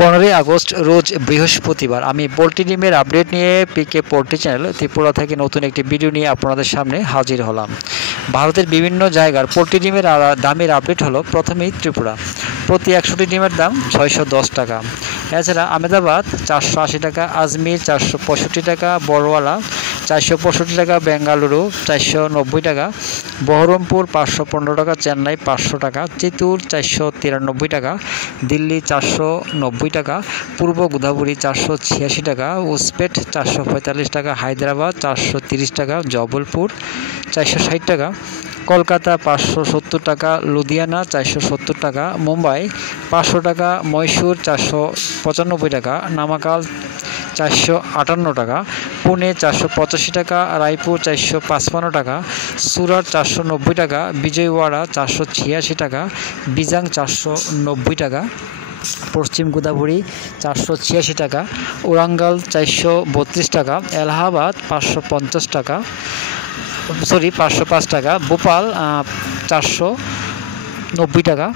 15ই August রোজ বৃহস্পতিবার আমি poultry ডিমের আপডেট নিয়ে পিকে পোল্ট্রি চ্যানেল ত্রিপুরা থেকে নতুন একটি ভিডিও নিয়ে আপনাদের সামনে হাজির হলাম। ভারতের বিভিন্ন জায়গার পোল্ট্রি ডিমের দামের আপডেট হলো। প্রথমেই ত্রিপুরা, প্রতি 100টি ডিমের দাম 610 টাকা। এছাড়া আহমেদাবাদ 480 টাকা, আজমির 465 টাকা, বড়ওয়ালা 465 টাকা, বেঙ্গালুরু 490 টাকা, বহরমপুর 515 টাকা, চেন্নাই 500 টাকা, চিত্তুর 493 টাকা, দিল্লি 490 টাকা, পূর্ব গোদাবরী 486 টাকা, উসপেট 445 টাকা, হায়দ্রাবাদ 430 টাকা, জবলপুর 460 টাকা, কলকাতা 570 টাকা, লুধিয়ানা 470 টাকা, মুম্বাই 500 টাকা, মহীশূর 495 টাকা, নামাকাল 458 টাকা, পুনে 485 টাকা, রায়পুর 455 টাকা, সুরাট 490 টাকা, বিজয়ওয়াড়া 486 টাকা, বিজাং 490 টাকা, পশ্চিম গোদাবরী 486 টাকা, ওরাঙ্গাল 432 টাকা, এলাহাবাদ 550 টাকা, 505 টাকা, ভোপাল 490 টাকা,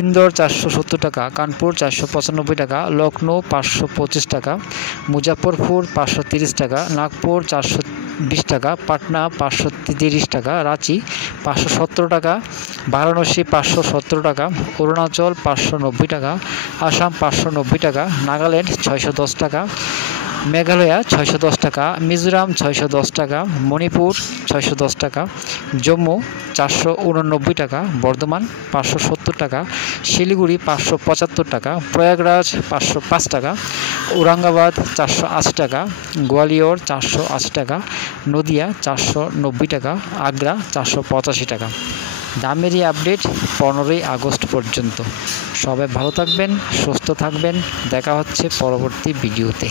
ইন্দোর 470 টাকা, কানপুর 495 টাকা, লখনৌ 525 টাকা, মুজাফরপুর 530 টাকা, নাগপুর 420 টাকা, পাটনা 530 টাকা, রাঁচি 570 টাকা, বারাণসী 517 টাকা, অরুণাচল 590 টাকা, আসাম 590 টাকা, নাগাল্যান্ড 610 টাকা, মেঘালয় 610 টাকা, মিজোরাম 610 টাকা, মণিপুর 610 টাকা, জম্মু 489 টাকা, বর্ধমান 570 টাকা, শিলিগুড়ি 575 টাকা, প্রয়াগরাজ 505 টাকা, ঔরঙ্গাবাদ 480 টাকা, গোয়ালিয়র 480 টাকা, নদিয়া 490 টাকা, আগ্রা 485 টাকা। দামেরই আপডেট 15ই আগস্ট পর্যন্ত। সবাই ভালো থাকবেন, সুস্থ থাকবেন। দেখা হচ্ছে পরবর্তী ভিডিওতে।